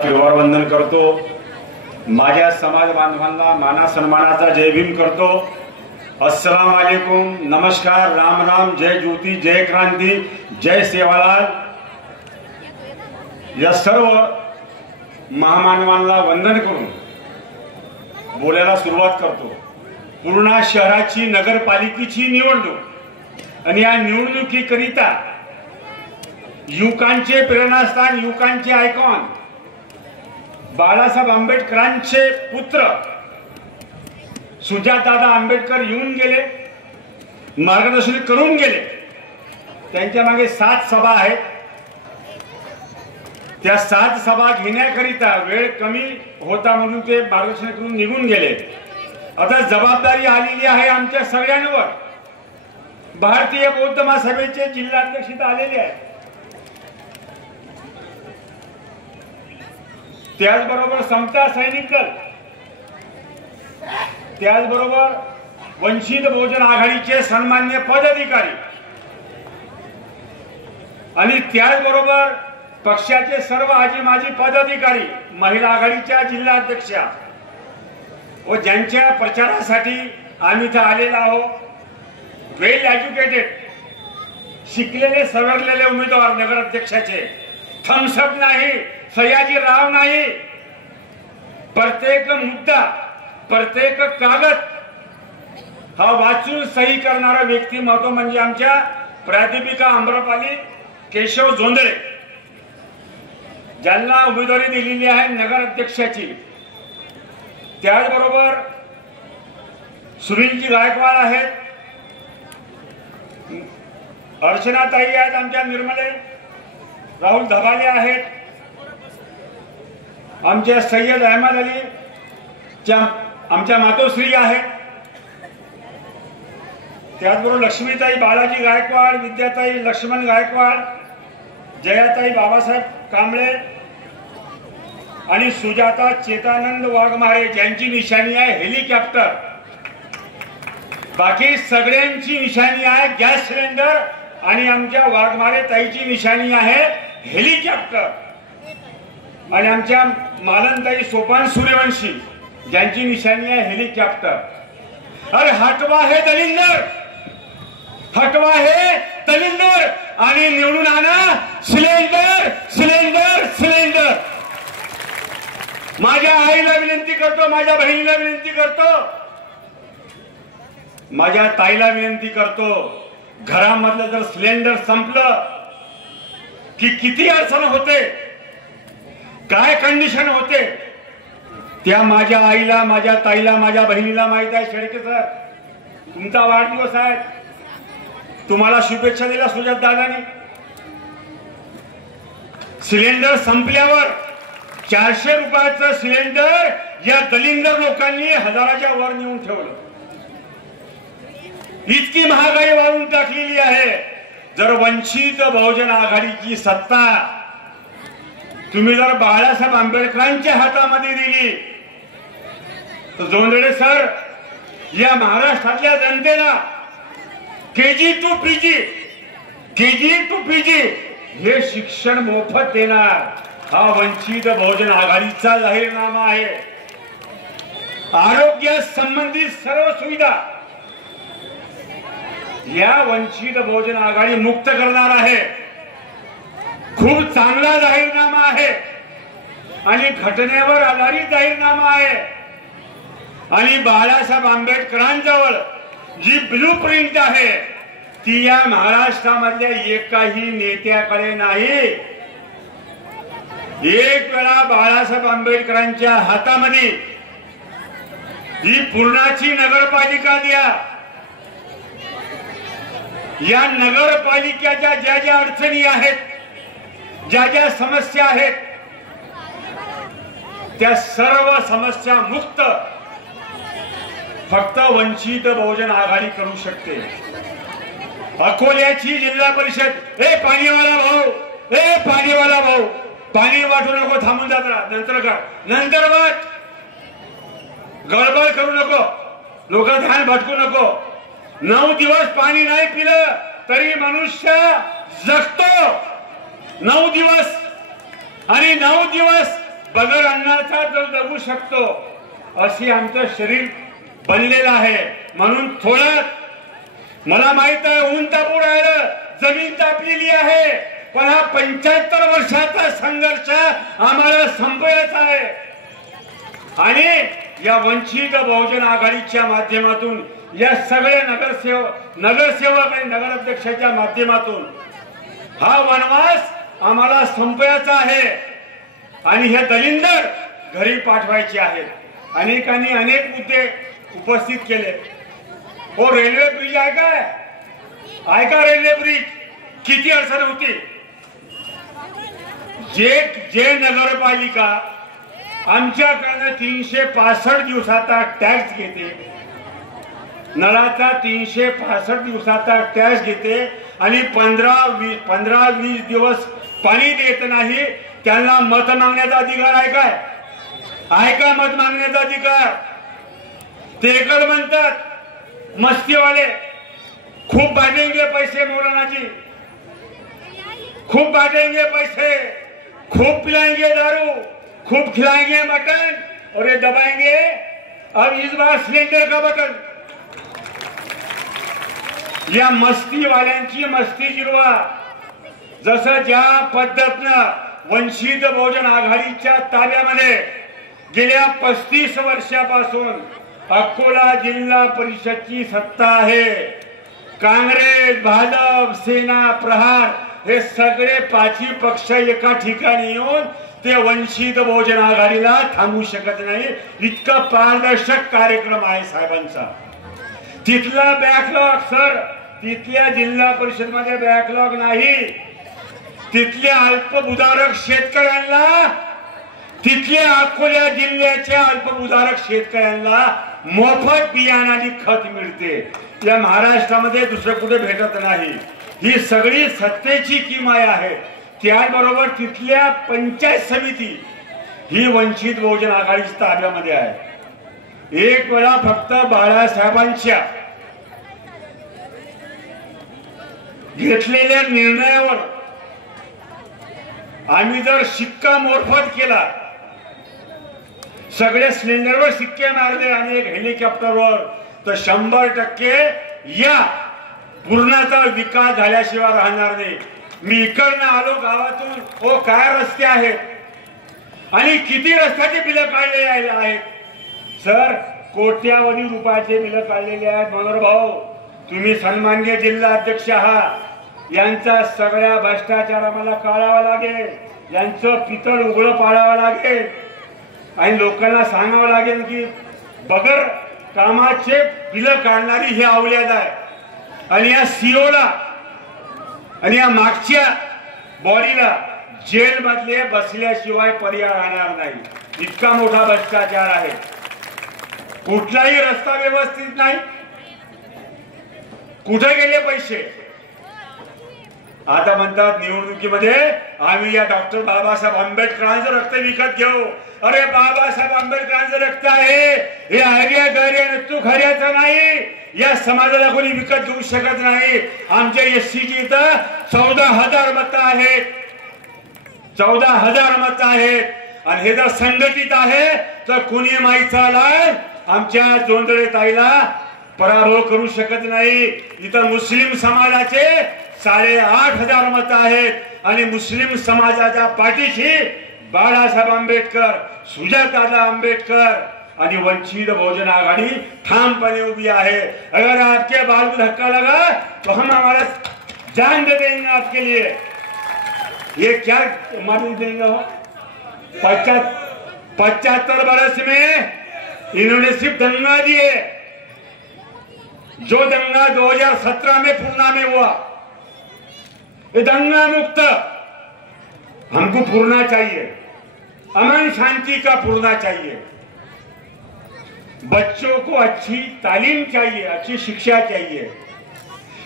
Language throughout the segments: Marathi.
वंदन करतो। माझ्या समाज बांधवांना माना सन्मानाचा जय भीम करतो। अस्सलाम वालेकुम, नमस्कार, राम राम, जय ज्योती, जय क्रांती, जय सेवालाल। या सर्व महामानवांना वंदन करून बोलायला सुरुवात करतो। पूर्णा शहराची नगरपालिकेची निवडणूक आणि या निवडणुकीकरिता युवकांचे प्रेरणास्थान, युवकांचे आयकॉन बाळासाहेब आंबेडकरांचे पुत्र सुजातदादा आंबेडकर येऊन गेले, मार्गदर्शन करून गेले। त्यांच्या मागे 7 सभा आहेत। त्या 7 सभा घेण्याकरिता वेळ कमी होता म्हणून ते मार्गदर्शन करून निघून गेले। आता जबाबदारी आलेली आहे आमच्या सगळ्यांवर। भारतीय बौद्ध महासभेचे जिल्हाध्यक्ष आलेले आहेत, त्याचबरोबर समता सैनिक दल, त्याचबरोबर वंचित बहुजन आघाडीचे सन्मान्य पदाधिकारी आणि त्याचबरोबर पक्षाचे सर्व आजी माजी पदाधिकारी, महिला आघाडीच्या जिल्हाध्यक्षा व ज्यांच्या प्रचारासाठी आम्ही इथे आलेलो आहोत। वेल एज्युकेटेड, शिकलेले सवरलेले उमेदवार नगराध्यक्षाचे। थम्सअप नाही, सयाजी राव नाही, प्रत्येक मुद्दा, प्रत्येक कागद हा वाचून सही करणारा व्यक्तिमत्व म्हणजे आमच्या प्राध्यापिका आम्रपाली केशव जोंधळे, ज्यांना उमेदवारी दिलेली आहे नगराध्यक्षाची। त्याचबरोबर सुनीलजी गायकवाड आहेत, अर्चनाताई आहेत, आमच्या निर्मले, राहुल धबाले आहेत, आमच्या सय्यद अहमद अली, आमच्या मातोश्री आहेत, त्याचबरोबर लक्ष्मीताई बालाजी गायकवाड, विद्याताई लक्ष्मण गायकवाड, जयाताई बाबासाहेब कांबळे आणि सुजाता चेतानंद वाघमारे, ज्यांची निशाणी आहे हेलिकॉप्टर। बाकी सगळ्यांची निशाणी आहे गॅस सिलेंडर आणि आमच्या वाघमारे ताईची निशाणी आहे हेलिकॉप्टर आणि आमच्या मालनताई सोपान सूर्यवंशी, ज्यांची निशाणी आहे हेलिकॉप्टर। अरे हटवा हे दलिंदर, हटवा हे दलिंदर आणि निवडून आणा सिलेंडर, सिलेंडर, सिलेंडर। माझ्या आईला विनंती करतो, माझ्या बहिणीला विनंती करतो, माझ्या ताईला विनंती करतो, घरामधलं जर सिलेंडर संपलं की किती अडचण होते, काय कंडिशन होते, त्या माझ्या आईला, माझ्या ताईला, माझ्या बहिणीला माहित आहे। शेळके सर, तुमचा वाढदिवस आहे, तुम्हाला शुभेच्छा दिल्या सुजात दादानी। सिलेंडर संपल्यावर 400 रुपयाचं सिलेंडर या दलिंदर लोकांनी हजाराच्या वर नेऊन ठेवलं। इतकी महागाई वाढवून टाकलेली आहे। जर वंचित बहुजन आघाडीची सत्ता तुम्ही जर बाळासाहेब आंबेडकरांच्या हातामध्ये दिली तर जोंधळे सर, या महाराष्ट्रातल्या जनतेला केजी टू पीजी हे शिक्षण मोफत देणार हा वंचित बहुजन आघाडीचा जाहीरनामा आहे। आरोग्य संबंधित सर्व सुविधा या वंचित बहुजन आघाडी मुक्त करणार आहे। खूप चांगला जाहीरनामा आहे आणि घटनेवर आधारित जाहीरनामा आहे आणि बाळासाहेब आंबेडकरांजवळ जी ब्लूप्रिंट आहे ती या महाराष्ट्रामधल्या एकाही नेत्याकडे नाही। एक वेळा बाळासाहेब आंबेडकरांच्या हातामध्ये ही पूर्णाची नगरपालिका द्या। या नगरपालिकेच्या ज्या ज्या अडचणी आहेत, ज्या ज्या समस्या आहेत, त्या सर्व समस्या मुक्त फक्त वंचित बहुजन आघाडी करू शकते। अकोल्याची जिल्हा परिषद, ए पाणीवाला भाऊ, ए पाणीवाला भाऊ, पाणी वाटू नको, थांबून जात नंतर का, नंतर वाट, गडबड करू नको, लोक ध्यान भटकू नको। 9 दिवस पाणी नाही पिलं तरी मनुष्य जगतो। 9 दिवस आणि 9 दिवस बगर अन्नाचा जो जगू शकतो अशी आमचं शरीर बनलेलं आहे. म्हणून थोडं मला माहित आहे ऊन तापून राहिलं, जमीन तापलेली आहे, पण हा 75 वर्षाचा संघर्ष आम्हाला संपवायचा आहे. आणि या वंचित बहुजन आघाडीच्या माध्यमातून या सगळ्या नगरसेवक आणि नगराध्यक्षाच्या माध्यमातून हा वनवास आम्हाला संपवायचा आहे. आणि हे दलिंदर घरी पाठवायचे आहेत. अनेकांनी अनेक मुद्दे उपस्थित केले. हो, रेल्वे ब्रिज ऐका रेल्वे ब्रिज किती अडचण होती. जे नगरपालिका आमच्याकडनं 365 दिवसाचा टॅक्स घेते, नळाचा 365 दिवसाचा टॅक्स घेते आणि 15-20 दिवस पाणी देत नाही, त्यांना मत मागण्याचा अधिकार आहे काय? आहे का मत मागण्याचा अधिकार? ते एकच म्हणतात मस्तीवाले, खूप बांटेंगे पैसे मौलाना जी, खूप बांटेंगे पैसे, खूप पिलाएंगे दारू, खूप खिलाएंगे मटन और ये दबाएंगे अब इस बार सिलेंडर का बटन. या मस्ती वाल्यांची मस्ती जिरवा. जसं ज्या पद्धतीनं वंचित बहुजन आघाडीच्या ताब्यामध्ये गेल्या 35 वर्षापासून अकोला जिल्हा परिषदची सत्ता आहे. काँग्रेस, भाजप, सेना, प्रहार हे सगळे पाचही पक्ष एका ठिकाणी येऊन ते वंचित बहुजन आघाडीला थांबवू शकत नाही. इतका पारदर्शक कार्यक्रम आहे साहेबांचा. तिथला बॅकलॉग सर, तिथल्या जिल्हा परिषद मध्ये बॅकलॉग नाही. तिथल्या अल्पभूधारक शेतकऱ्यांना, तिथल्या अकोला जिल्ह्याच्या अल्पभूधारक शेतकऱ्यांना मोफत बियाणाने खत मिळते. या महाराष्ट्रामध्ये दुसरं कुठे भेटत नाही. ही सगळी सत्तेची किमया आहे. त्याबरोबर तिथल्या पंचायत समिती ही वंचित बहुजन आघाडीच्या ताब्यामध्ये आहे. एक वेळा फक्त बाळासाहेबांच्या घेतलेल्या निर्णयावर आम्ही जर शिक्कामोर्फत केला, सगळ्या सिलेंडरवर शिक्के मारले आणि एक हेलिकॉप्टरवर, तर 100% या पूर्णाचा विकास झाल्याशिवाय राहणार नाही. मी इकडनं आलो गावातून, हो काय रस्ते आहेत आणि किती रस्त्याचे बिलं काढलेले आहेत सर. कोट्यावधी रुपयाचे बिलं काढलेले आहेत. मनोहर भाऊ, तुम्ही सन्माननीय जिल्हा अध्यक्ष आहात, यांचा सगळ्या भ्रष्टाचार आम्हाला काढावा लागेल. यांचं पितळ उघडं पाडावं लागेल आणि लोकांना सांगावं लागेल की बगर कामाचे बिलं काढणारी हे अवल्याद आहे. आणि या सीओला आणि या मागच्या बॉडीला जेल मध्ये बसल्याशिवाय पर्याय राहणार नाही. इतका मोठा भ्रष्टाचार आहे. कुठलाही रस्ता व्यवस्थित नाही. कुठे गेले पैसे? आता म्हणतात निवडणुकीमध्ये आम्ही या डॉक्टर बाबासाहेब आंबेडकरांचं रक्त विकत घेऊ. अरे बाबासाहेब आंबेडकरांचं रक्त आहे, हे हर्या गैर्या नसतो खऱ्याचं नाही. या समाजाला कोणी विकत घेऊ शकत नाही. आमच्या एससीची इथं 14,000 मतं आहेत. 14,000 मतं आहेत आणि हे जर संघटित आहे तर कोणी माहीत झालाय आमच्या जोंधळे ताईला पराभव करू शकत नाही. इथं मुस्लिम समाजाचे 8,500 मतं आहेत आणि मुस्लिम समाजाच्या पाठीशी बाळासाहेब आंबेडकर, सुजातादा आंबेडकर आणि वंचित बहुजन आघाडी ठामपणे उभी है. अगर आपके बाल को धक्का लगा तो हम हमारा जान दे देंगे आपके लिए. ये क्या मालूम देंगे हो? 75 बरस में इन्होंने सिर्फ दंगा दिए. जो दंगा 2017 में पूर्णा में हुआ, ये दंगा मुक्त हमको पूर्णा चाहिए. अमन शांति का पूर्णा चाहिए. बच्चों को अच्छी तालीम चाहिए, अच्छी शिक्षा चाहिए.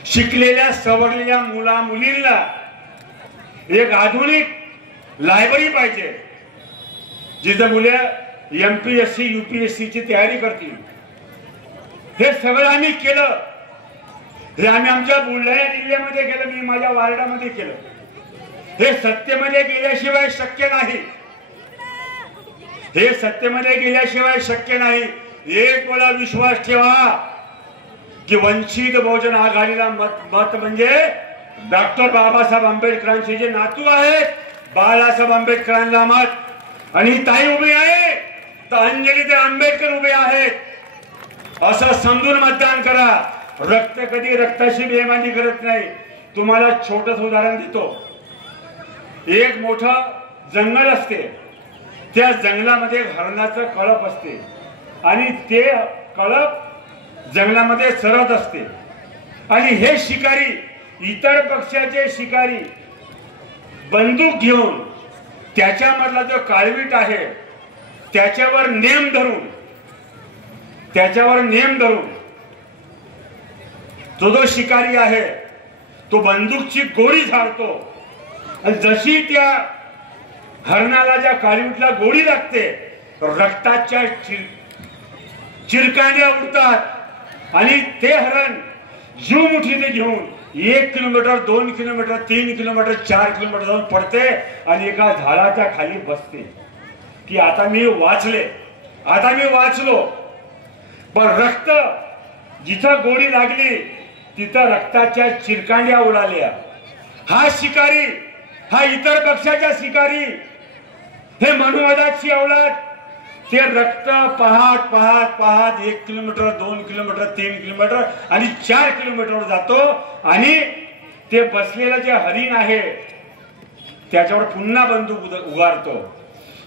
शिकलेल्या सवरलेल्या मुला मुलींना एक आधुनिक लायब्ररी पाहिजे, जिथे मुले एमपीएससी यूपीएससी ची तयारी करतील. हे सगळं आम्ही केलं. हे आम्ही आमच्या बुलढाणा जिल्ह्यामध्ये केलं. मी माझ्या वार्डामध्ये केलं. हे सत्तेमध्ये गेल्याशिवाय शक्य नाही. हे सत्तेमध्ये गेल्याशिवाय शक्य नाही. एक मला विश्वास ठेवा की वंचित बहुजन आघाडीला मत म्हणजे डॉक्टर बाबासाहेब आंबेडकरांचे जे नातू आहेत बाळासाहेब आंबेडकरांना मत. आणि ताई उभी आहे तर अंजली ते आंबेडकर उभे आहेत असं समजून मतदान करा. रक्त कधी रक्ताशी बेईमानी करत नाही. तुम्हाला छोटस उदाहरण देतो. एक मोठं जंगल असते, त्या जंगलामध्ये हरणाचं कळप असते आणि ते कळप जंगलामध्ये चरत असते. आणि हे शिकारी, इतर पक्षाचे शिकारी बंदूक घेऊन त्याच्यामधला जो काळवीट आहे त्याच्यावर नेम धरून जो शिकारी आहे तो बंदूकची गोळी झाडतो. आणि जशी त्या हरणाला ज्या काळवीटला गोळी लागते रक्ताच्या चिरकांड्या उडतात आणि ते हरण जीव मुठीने घेऊन 1 किलोमीटर 2 किलोमीटर 3 किलोमीटर 4 किलोमीटर जाऊन पडते आणि एका झाडाच्या खाली बसते की आता मी वाचलो. पण रक्त जिथं गोळी लागली तिथं रक्ताच्या चिरकांड्या उडाल्या. हा शिकारी, हा इतर पक्षाच्या शिकारी, हे मनुवादाची औलाद, ते रक्त पाहत 1 किलोमीटर 2 किलोमीटर 3 किलोमीटर आणि 4 किलोमीटर जातो आणि ते बसलेलं जे हरिण आहे त्याच्यावर पुन्हा बंदूक उगारतो.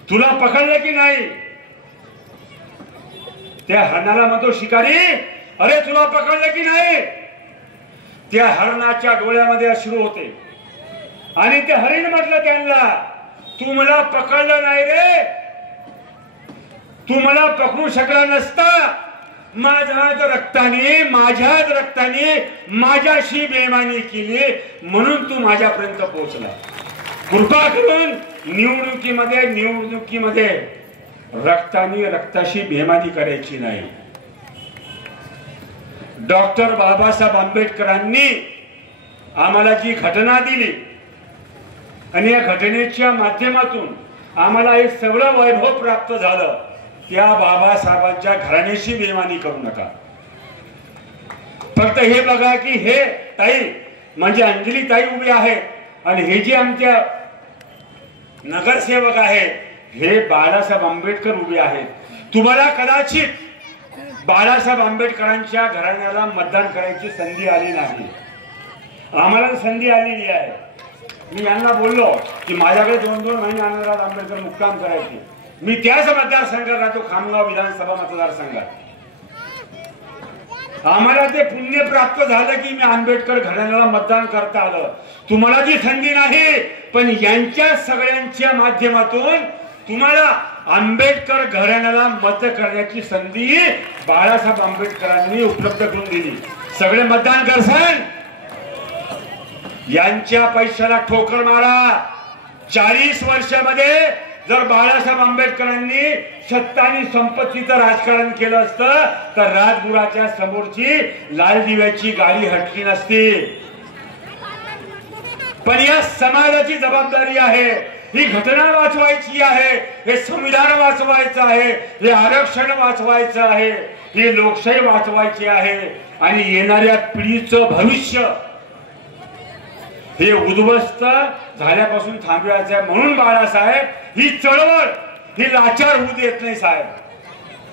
तुला पकडलं की नाही? त्या हरणाला म्हणतो शिकारी, अरे तुला पकडलं की नाही? त्या हरणाच्या डोळ्यामध्ये अश्रू होते आणि ते हरिण म्हटलं त्यांना, तू मला पकडलं नाही रे, तू मला पकडू शकला नसता. माझ्याच रक्ताने माझ्याशी बेईमानी केली म्हणून तू माझ्यापर्यंत पोहोचला. कृपा करून निवडणुकीमध्ये रक्ताशी बेईमानी करायची नाही. डॉक्टर बाबासाहेब आंबेडकरांनी आम्हाला जी घटना दिली आणि या घटनेच्या माध्यमातून आम्हाला हे सगळं वैभव प्राप्त झालं, त्या बाबासाहेबांच्या घराण्याशी बेईमानी करू नका. फक्त हे बघा की हे ताई म्हणजे अंजली ताई उभी आहे आणि हे जे आमच्या नगरसेवक आहेत हे बाळासाहेब आंबेडकर उभे आहेत. तुम्हाला कदाचित बाळासाहेब आंबेडकरांच्या घराण्याला मतदान करायची संधी आली नाही, आम्हाला संधी आलेली आहे. मी यांना बोललो की माझ्याकडे 2-2 महिने आनंदराव आंबेडकर मुक्काम करायचे. मी त्याच मतदारसंघात राहतो, खामगाव विधानसभा मतदारसंघात. आम्हाला ते पुण्य प्राप्त झालं की मी आंबेडकर घराण्याला मतदान करता आलं. तुम्हाला ती संधी नाही, पण यांच्या सगळ्यांच्या माध्यमातून तुम्हाला आंबेडकर घराण्याला मत करण्याची संधी बाळासाहेब आंबेडकरांनी उपलब्ध करून दिली. सगळे मतदान करसान. यांच्या पैशाला ठोकर मारा. 40 वर्षामध्ये जर बाळासाहेब आंबेडकरांनी सत्ता आणि संपत्तीचं राजकारण केलं असतं तर राजगुराच्या समोरची लाल दिव्याची गाडी हटली नसती. पण या समाजाची जबाबदारी आहे, ही घटना वाचवायची आहे, हे संविधान वाचवायचं आहे, हे आरक्षण वाचवायचं आहे, ही लोकशाही वाचवायची आहे आणि येणाऱ्या पिढीचं भविष्य हे उद्ध्वस्त झाल्यापासून थांबवायचं आहे. म्हणून बाळासाहेब ही चळवळ ही लाचार होऊ देत नाही. साहेब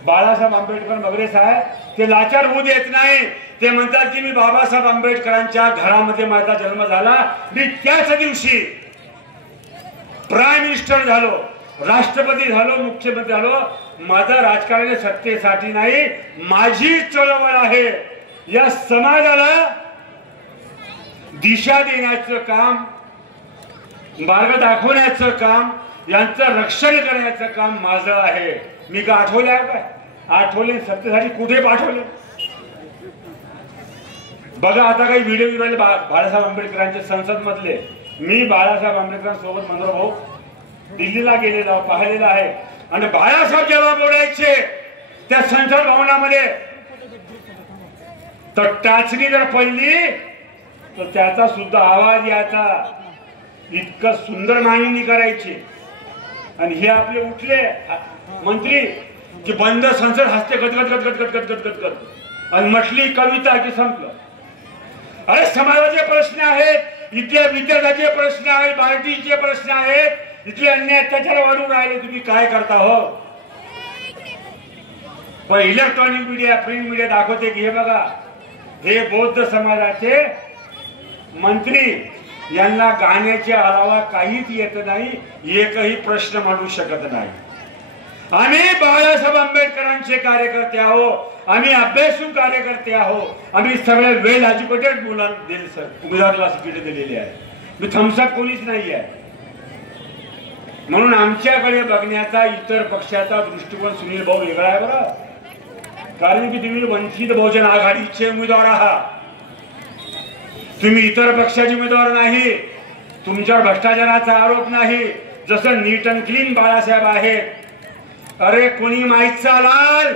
बाळासाहेब आंबेडकर मगरे साहेब ते लाचार होऊ देत नाही. ते म्हणतात की मी बाबासाहेब आंबेडकरांच्या घरामध्ये माझा जन्म झाला, मी त्याच दिवशी प्राईम मिनिस्टर झालो, राष्ट्रपती झालो, मुख्यमंत्री झालो. माझं राजकारण सत्तेसाठी नाही, माझी चळवळ आहे या समाजाला दिशा देण्याचं काम, मार्ग दाखवण्याचं काम, यांचं रक्षण करण्याचं काम माझं आहे. मी का आठवले सत्तेसाठी कुठे पाठवले? बघा आता काही व्हिडिओ राहिले बाळासाहेब आंबेडकरांचे संसद मधले. मी बाळासाहेब आंबेडकरांसोबत मनोहर भाऊ दिल्लीला गेलेला पाहिलेला आहे. आणि बाळासाहेब जेव्हा बोलायचे त्या संसद भवनामध्ये तर टाचणी जर पडली तर त्याचा सुद्धा आवाज यायचा. इतकं सुंदर मांडणी करायची. आणि हे आपले उठले मंत्री की बंद संसद हस्ते गदगद आणि म्हटली कविता की संपलं. अरे समाजाचे प्रश्न आहेत, इथल्या विद्यार्थ्याचे प्रश्न आहेत, बार्टीचे प्रश्न आहेत, इथले अन्याय अत्याचार वाढून राहिले, तुम्ही काय करता हो? पण इलेक्ट्रॉनिक मीडिया प्रिंट मीडिया दाखवते की हे बघा हे बौद्ध समाजाचे मंत्री यांना गाण्याच्या अलावा काहीच येत नाही, एकही प्रश्न मांडू शकत नाही. आम्ही बाळासाहेब आंबेडकरांचे कार्यकर्ते आहोत, आम्ही अभ्यासू कार्यकर्ते आहोत, आम्ही सगळे वेल एज्युकेटेड मुलांना दिले सर उमेदवाराला तिकीट दिलेली आहे. मी थम्सअप कोणीच नाही आहे. म्हणून आमच्याकडे बघण्याचा इतर पक्षाचा दृष्टिकोन सुनील भाऊ वेगळा आहे बरं. कारण की तुम्ही वंचित बहुजन आघाडीचे उमेदवार आहात, तुम्ही इतर पक्षाचे उमेदवार नाही. तुमच्यावर भ्रष्टाचाराचा आरोप नाही, जसं नीट अँड क्लीन बाळासाहेब आहेत. अरे कोणी माहीतचा लाल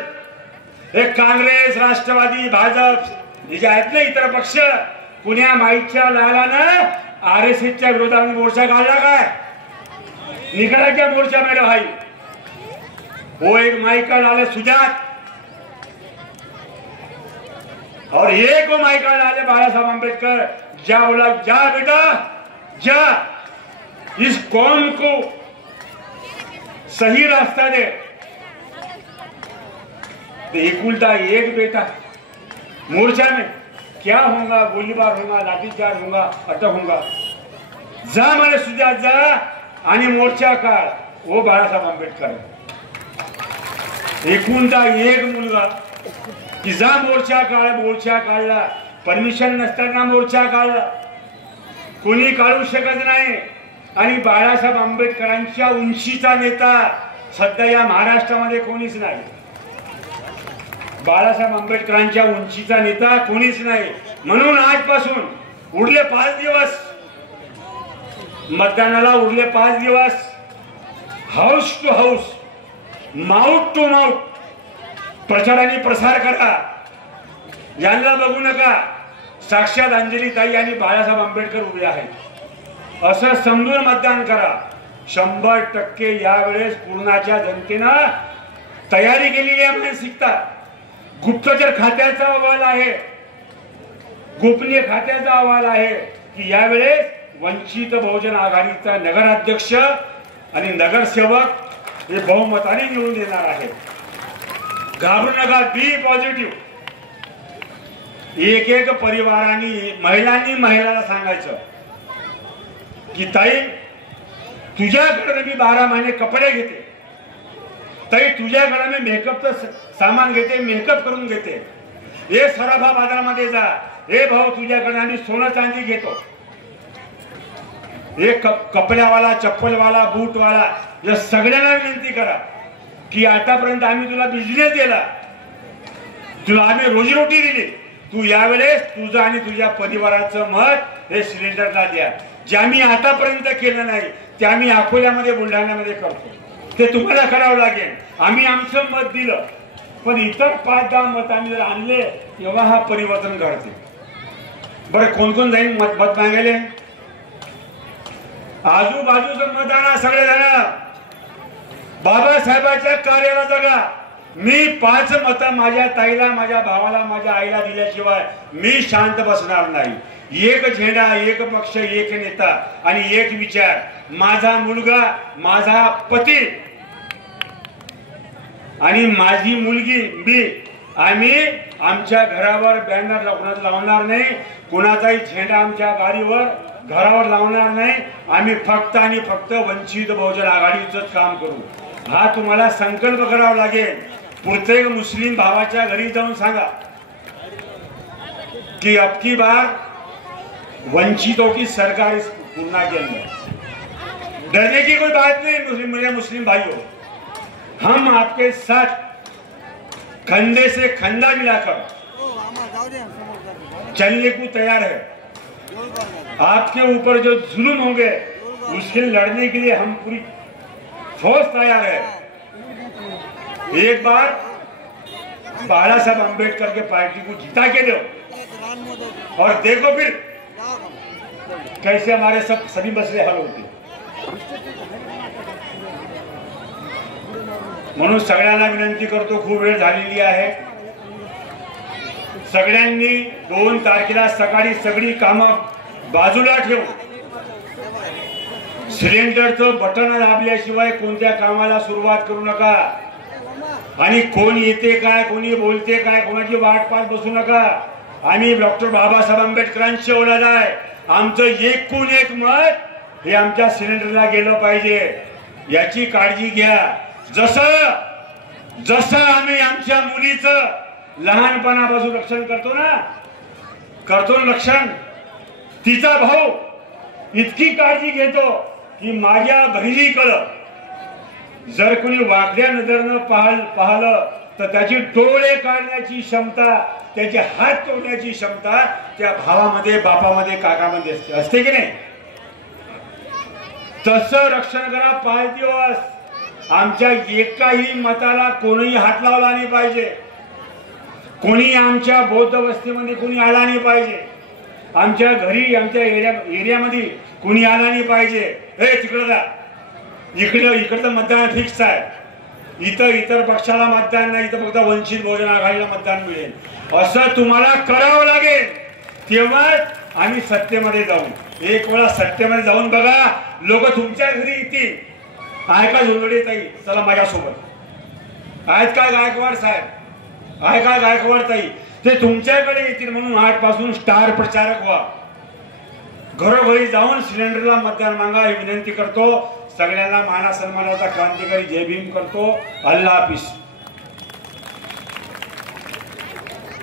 हे काँग्रेस राष्ट्रवादी भाजप हे जे आहेत ना इतर पक्ष, कुण्या माहीतच्या लालानं RSSच्या विरोधात मोर्चा काढला काय? निकडाच्या मोर्चा मेरा भाई वो एक माइका लाले सुजात और एक वो माइका लाले बाला साहब अम्बेडकर. जा बोला जा बेटा जा, इस कौम को सही रास्ता दे. एकुलता एक बेटा मोर्चा में क्या होगा, गोलीबार होगा, लाठीचार्ज होगा, अटक होगा. जा मैंने सुजात जा आणि मोर्चा काढ. वो बाळासाहेब आंबेडकर एकुलता एक मुलगा की जा मोर्चा काढ. मोर्चा काढला, परमिशन नसताना मोर्चा काढला, कोणी काढू शकत नाही. आणि बाळासाहेब आंबेडकरांच्या उंचीचा नेता सध्या या महाराष्ट्रामध्ये कोणीच नाही. बाळासाहेब आंबेडकरांच्या उंचीचा नेता कोणीच नाही. म्हणून आजपासून उरले 5 दिवस मतदानाला, उरले 5 दिवस house to house, mouth to mouth प्रचाराने प्रसार करा. यांना बघू नका, साक्षात अंजलीताई आणि बाळासाहेब आंबेडकर उभे आहेत असं समजून मतदान करा. 100% यावेळेस पूर्णाच्या जनतेनं तयारी केलेली आहे. मानसिकता गुप्तचर खात्याचा अहवाल आहे, गोपनीय खात्याचा अहवाल आहे की यावेळेस वंचित बहुजन आघाडीचा नगराध्यक्ष आणि नगरसेवक हे बहुमताने निवडून येणार आहेत. घाबरू नका, बी पॉझिटिव्ह. एक एक परिवारांनी महिलांना सांगायचं की ताई तुझ्याकडे मी 12 महिने कपडे घेते, ताई तुझ्याकडे मी मेकअपचं सामान घेते, मेकअप करून घेते. हे सराफा बाजारामध्ये जा, हे भाऊ तुझ्याकडे आम्ही सोनं चांदी घेतो. हे कपड्यावाला, चप्पलवाला, बूटवाला या सगळ्यांना विनंती करा की आतापर्यंत आम्ही तुला बिझनेस दिला, तुला आम्ही रोजीरोटी दिली, तू यावेळेस तुझं आणि तुझ्या परिवाराचं मत हे सिलेंडरला द्या. जे आम्ही आतापर्यंत केलं नाही ते आम्ही अकोल्यामध्ये बुलढाण्यामध्ये करतो, ते तुम्हाला करावं लागेल. आम्ही आमचं मत दिलं, पण इतर 5-10 मत आम्ही जर आणले तेव्हा हा परिवर्तन घडते. बरं कोण कोण जाईल मत मागायले? आजूबाजूचं मतदान सगळे जण बाबासाहेबांच्या कार्याला जगा. मी 5 मतं माझ्या ताईला, माझ्या भावाला, माझ्या आईला दिल्याशिवाय मी शांत बसणार नाही. एक झेंडा, एक पक्ष, एक नेता आणि एक विचार. माझा मुलगा, माझा पती आणि माझी मुलगी मी, आम्ही आमच्या घरावर बॅनर लावणार नाही, कोणाचाही झेंडा आमच्या गाडीवर घरावर लावणार नाही. आम्ही फक्त आणि फक्त वंचित बहुजन आघाडीचं काम करू. हा तुम्हाला संकल्प करावा लागेल. प्रत्येक मुस्लिम भावाच्या घरी जाऊन सांगा कि अब की बार वंचितों की सरकार इस पूर्णा के अंदर, डरने की कोई बात नहीं. मेरे मुस्लिम भाइयों, हम आपके साथ कंधे से कंधा मिलाकर चलने को तैयार है. आपके ऊपर जो जुल्म होंगे उसके लड़ने के लिए हम पूरी फौज तैयार है. एक बार बाला साहब अम्बेडकर के पार्टी को जिता के दो और देखो फिर कैसे हमारे सभी मसले हल होते. म्हणून सगळ्यांना विनंती करतो, खूप वेळ झालेली आहे, सगळ्यांनी 2 तारखेला सकाळी सगळी कामं बाजूला ठेवून सिलेंडरचं बटन दाबल्याशिवाय कोणत्या कामाला सुरुवात करू नका. आणि कोण येते काय, कोणी बोलते काय, कोणाची वाट पाहत बसू नका. आम्ही डॉक्टर बाबासाहेब आंबेडकरांची औलाद आहे. आमचं एकूण एक मत हे आमच्या सिलेंडरला गेलं पाहिजे, याची काळजी घ्या. जसं आम्ही आमच्या मुलीचं लहानपणापासून रक्षण करतो ना रक्षण, तिचा भाऊ इतकी काळजी घेतो की माझ्या बहिणीकडं जर कोणी वाकड्या नजरेनं पाहिलं तर त्याची डोळे काढण्याची क्षमता, त्याचे हात तोडण्याची क्षमता त्या भावामध्ये, बापामध्ये, काकामध्ये असते की नाही. तसं रक्षण करा. 5 दिवस आमच्या एकाही मताला कोणीही हात लावला नाही पाहिजे, कोणी आमच्या बौद्ध वस्तीमध्ये कोणी आला नाही पाहिजे, आमच्या घरी, आमच्या एरियामध्ये कोणी आला नाही पाहिजे. हे तिकडं जा, इकडचं मतदान फिक्स आहे. इतर पक्षाला मतदान नाही, इथं फक्त वंचित बहुजन आघाडीला मतदान मिळेल. असं तुम्हाला करावं लागेल, तेव्हाच आम्ही सत्तेमध्ये जाऊ. एक वेळा सत्तेमध्ये जाऊन बघा, लोक तुमच्या घरी येतील. आहे का झोलडे ताई, चला माझ्यासोबत. आहेत का गायकवाड साहेब, आहे का गायकवाड ताई, ते तुमच्याकडे येतील. म्हणून आजपासून स्टार प्रचारक व्हा, घरोघरी जाऊन सिलेंडरला मतदान मागा ही विनंती करतो. सगळ्यांना माना सन्मानाचा क्रांतिकारी जय भीम करतो. अल्लाह हाफिज.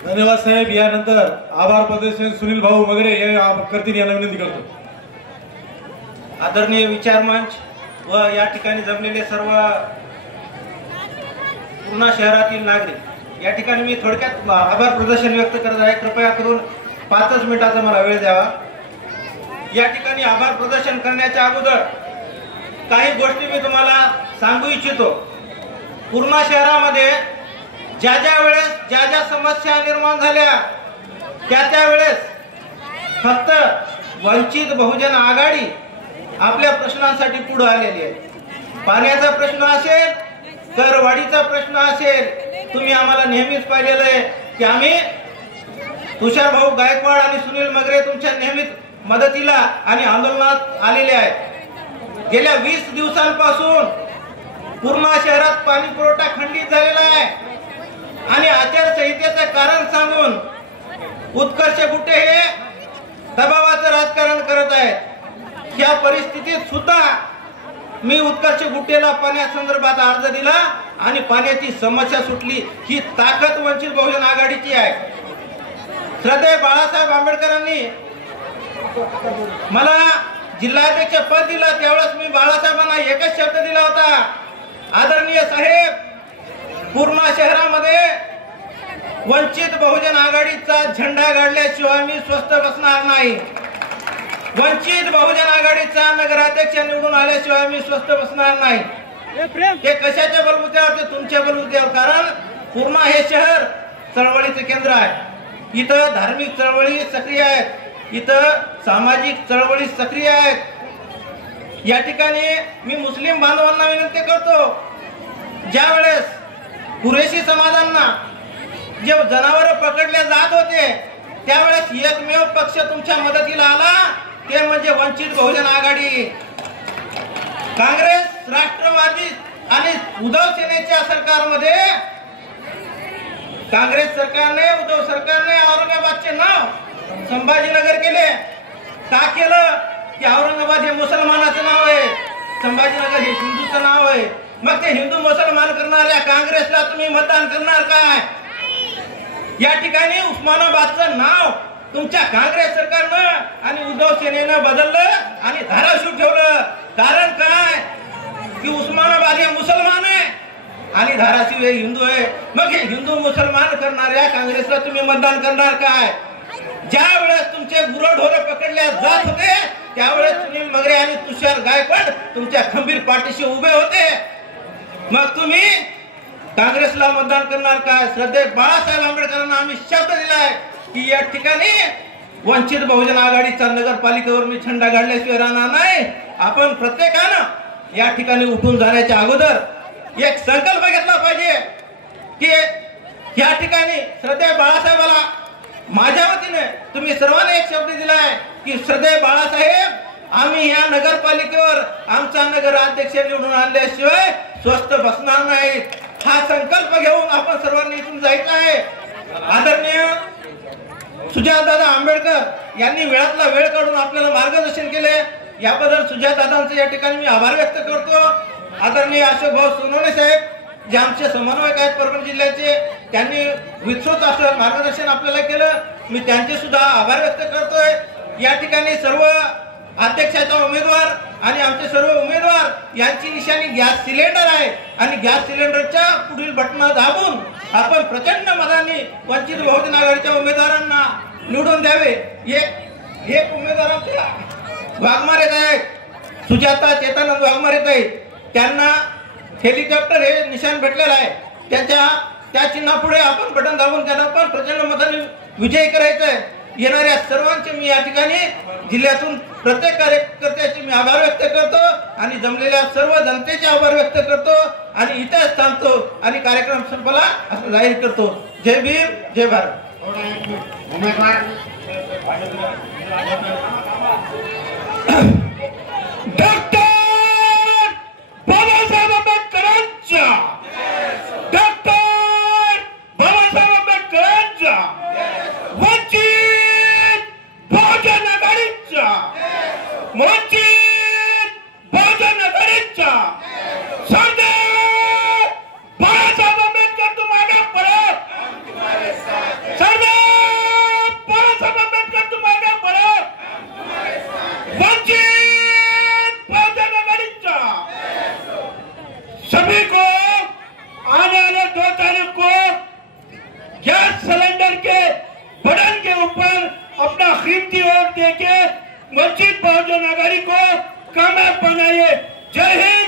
धन्यवाद साहेब. यानंतर आभार प्रदर्शन सुनील भाऊ वगैरे हे करतील, यांना विनंती करतो. आदरणीय विचार मंच व या ठिकाणी जमलेले सर्व पूर्णा शहरातील नागरिक, या ठिकाणी मी थोडक्यात आभार प्रदर्शन व्यक्त करत आहे. कृपया करून 5 मिनिटाचा मला वेळ द्यावा. या ठिकाणी आभार प्रदर्शन करण्याच्या अगोदर काही गोष्टी मी तुम्हाला सांगू इच्छितो. पूर्णा शहरामध्ये ज्या वेळेस ज्या समस्या निर्माण झाल्या त्या वेळेस फक्त वंचित बहुजन आघाडी आपल्या प्रश्नांसाठी पुढे आलेली आहे. पाण्याचा प्रश्न असेल, करवाढीचा प्रश्न असेल, तुम्ही आम्हाला नेहमीच पाहिलेलं आहे की आम्ही तुषार भाऊ गायकवाड आणि सुनील मगरे तुमच्या नेहमीच मदतीला आणि आंदोलनात आलेले आहेत. गेल्या 20 दिवसांपासून पूर्णा शहरात पाणी पुरवठा खंडित झालेला आहे आणि आचारसंहितेचं कारण सांगून उत्कर्ष गुट्टे हे दबावाचं राजकारण करत आहेत. या परिस्थितीत सुद्धा मी उत्कर्ष गुट्टेला पाण्यासंदर्भात अर्ज दिला आणि पाण्याची समस्या सुटली. ही ताकद वंचित बहुजन आघाडीची आहे. श्रद्धेय बाळासाहेब आंबेडकरांनी मला जिल्हाध्यक्ष पद दिलं, त्यावेळेस मी बाळासाहेबांना एकच शब्द दिला होता, आदरणीय साहेब, पूर्णा शहरामध्ये वंचित बहुजन आघाडीचा झेंडा गाडल्याशिवाय मी स्वस्थ बसणार नाही. वंचित बहुजन आघाडीचा नगराध्यक्ष निवडून आल्याशिवाय मी स्वस्थ बसणार नाही. ते कशाच्या बलबुत्यावर, ते तुमच्या बलबुत्यावर. कारण पूर्णा हे शहर चळवळीचे केंद्र आहे. इथं धार्मिक चळवळी सक्रिय आहेत, इथं सामाजिक चळवळी सक्रिय आहेत. या ठिकाणी मी मुस्लिम बांधवांना विनंती करतो, ज्या वेळेस कुरेशी समाजांना जे जनावर पकडले जात होते त्यावेळेस एकमेव पक्ष तुमच्या मदतीला आला, ते म्हणजे वंचित बहुजन आघाडी. काँग्रेस, राष्ट्रवादी आणि उद्धव सेनेच्या सरकारमध्ये काँग्रेस सरकारने, उद्धव सरकारने औरंगाबादचे नाव संभाजीनगर केले. का केलं की औरंगाबाद हे मुसलमानाचं नाव आहे, संभाजीनगर हे हिंदूचं नाव आहे. मग ते हिंदू मुसलमान करणाऱ्या काँग्रेसला तुम्ही मतदान करणार काय? या ठिकाणी उस्मानाबादचं नाव तुमच्या काँग्रेस सरकारनं आणि उद्धव सेनेनं बदललं आणि धाराशिव ठेवलं. कारण काय की उस्मानाबाद हे मुसलमान आहे आणि धाराशिव हे हिंदू आहे. मग हे हिंदू मुसलमान करणाऱ्या काँग्रेसला तुम्ही मतदान करणार काय? ज्या वेळेस तुमचे गुरढोर पकडल्या जात होते त्यावेळेस सुनील मगरे आणि तुषार गायकवाड तुमच्या खंबीर पाठीशी उभे होते. मग तुम्ही काँग्रेसला मतदान करणार काय? श्रद्धेय बाळासाहेब आंबेडकरांना आम्ही शब्द दिलाय की या ठिकाणी वंचित बहुजन आघाडीचा नगरपालिकेवर मी झेंडा गाडल्याशिवाय राहणार नाही. आपण प्रत्येकानं या ठिकाणी उठून जाण्याच्या अगोदर एक संकल्प घेतला पाहिजे की या ठिकाणी श्रद्धेय बाळासाहेबाला माझ्या वतीने तुम्ही सर्वांनी एक शब्द दिलाय की श्रद्धेय बाळासाहेब, आम्ही या नगरपालिकेवर आमचा नगराध्यक्ष निवडून आणल्याशिवाय स्वस्थ बसणार नाहीत. हा संकल्प घेऊन आपण सर्वांनी इथून जायचं आहे. आदरणीय सुजातदादा आंबेडकर यांनी वेळातला वेळ काढून आपल्याला मार्गदर्शन केले, याबद्दल सुजातदादांचे या ठिकाणी मी आभार व्यक्त करतो. आदरणीय अशोक भाऊ सोनवणे साहेब जे आमचे समन्वयक आहेत परभणी जिल्ह्याचे, त्यांनी विस्तृत असं मार्गदर्शन आपल्याला केलं, मी त्यांचे सुद्धा आभार व्यक्त करतोय. या ठिकाणी सर्व अध्यक्षाचा उमेदवार आणि आमचे सर्व उमेदवार यांची निशाणी गॅस सिलेंडर आहे आणि गॅस सिलेंडरच्या पुढील बटन दाबून आपण प्रचंड मतांनी वंचित बहुजन आघाडीच्या उमेदवारांना निवडून द्यावे. एक उमेदवार आमच्या वाघमारेत आहेत, सुजाता चेतानंद वाघमारेत आहेत, त्यांना हेलिकॉप्टर हे निशाण भेटलेलं आहे. त्या चिन्हापुढे आपण बटन दाबून त्यांना पण प्रचंड मतांनी विजयी करायचं आहे. येणाऱ्या सर्वांचे मी या ठिकाणी जिल्ह्यातून प्रत्येक कार्यकर्त्याचे मी आभार व्यक्त करतो आणि जमलेल्या सर्व जनतेचे आभार व्यक्त करतो आणि इथेच थांबतो आणि कार्यक्रम संपला असं जाहीर करतो. जय भीम, जय भारत. डॉक्टर बाबासाहेब आंबेडकरांच्या, डॉक्टर बाबासाहेब आंबेडकरांच्या, वंचित बहुजन आघाडीच्या, वंचित बहुजन आघाडीच्या, सरदार बाळासाहेब आंबेडकर तुम आगे बढ़ो, सरदार बाळासाहेब आंबेडकर तुम आगे बढ़ो, वंचित बहुजन आघाडीच्या सभी को आने वाले 2 तारीख को गैस सिलेंडर के बटन के ऊपर अपना कीमती वोट देके वंचित बहुजन आघाड़ी को कामयाब बनाइए. जय हिंद.